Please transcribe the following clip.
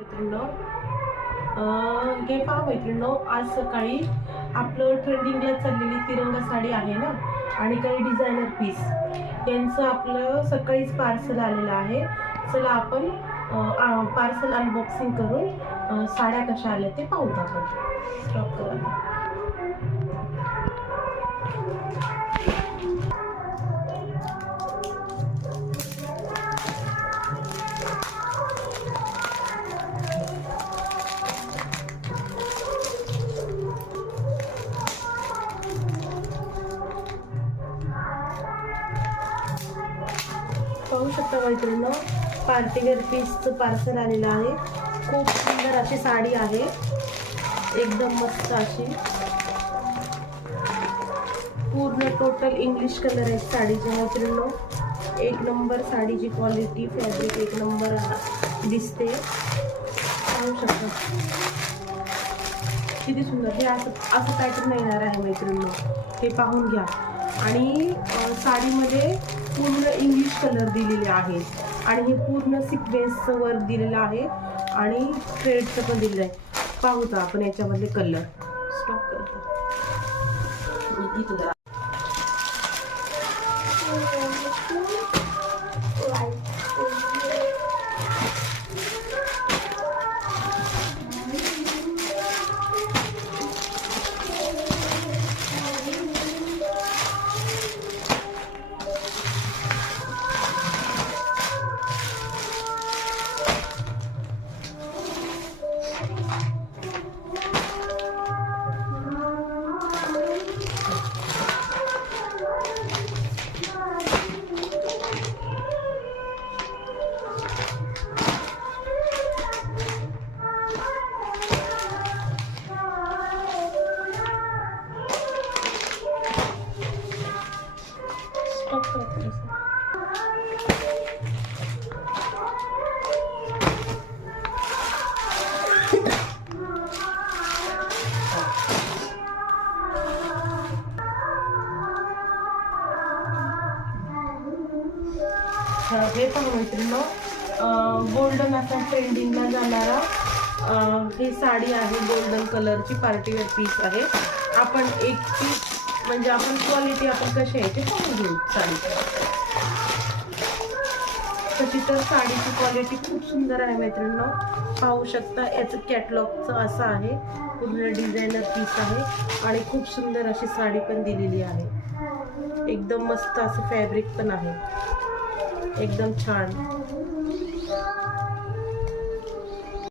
मैत्रिणींनो, हे पहा मैत्रिणींनो, आज सकाळी आपलं ट्रेंडिंगला चाललेली तिरंगा साडी आहे ना, आणि काही डिझायनर पीस यांचं आपलं सकाळीच पार्सल आलेलं आहे. चला आपण पार्सल अनबॉक्सिंग करून साड्या कशा आल्या ते पाहूत. आपण स्टॉप करा. पाहू शकता मैत्रिणींनो, पार्टीवेअर पीसचं पार्सल आलेलं आहे. खूप सुंदर अशी साडी आहे, एकदम मस्त अशी. पूर्ण टोटल इंग्लिश कलर आहे साडीचे मैत्रिणींनो. एक नंबर साडीची क्वालिटी, फॅब्रिक एक नंबर दिसते. पाहू शकता किती सुंदर. हे असं पॅटर्न येणार आहे मैत्रिणींनो, हे पाहून घ्या. आणि साडीमध्ये पूर्ण इंग्लिश कलर दिलेले आहे, आणि हे पूर्ण सिक्वेन्सचं वर्क दिलेलं आहे, आणि थ्रेडचं पण दिलेलं आहे. पाहूत आपण याच्यामधले कलर. स्टॉप करतो. हे पहा मैत्रिणींनो, गोल्डन असा ट्रेंडिंगला जाणारा ही साडी आहे. गोल्डन कलरची पार्टीवेअर पीस आहे. आपण एक पीस म्हणजे आपण क्वालिटी आपण कशी आहे ते पाहून घेऊ. साडीची तशी तर साडीची क्वालिटी खूप सुंदर आहे मैत्रिणींनो. पाहू शकता, याचं कॅटलॉगचं असं आहे. पूर्ण डिझायनर पीस आहे, आणि खूप सुंदर अशी साडी पण दिलेली आहे. एकदम मस्त असं फॅब्रिक पण आहे, एकदम छान.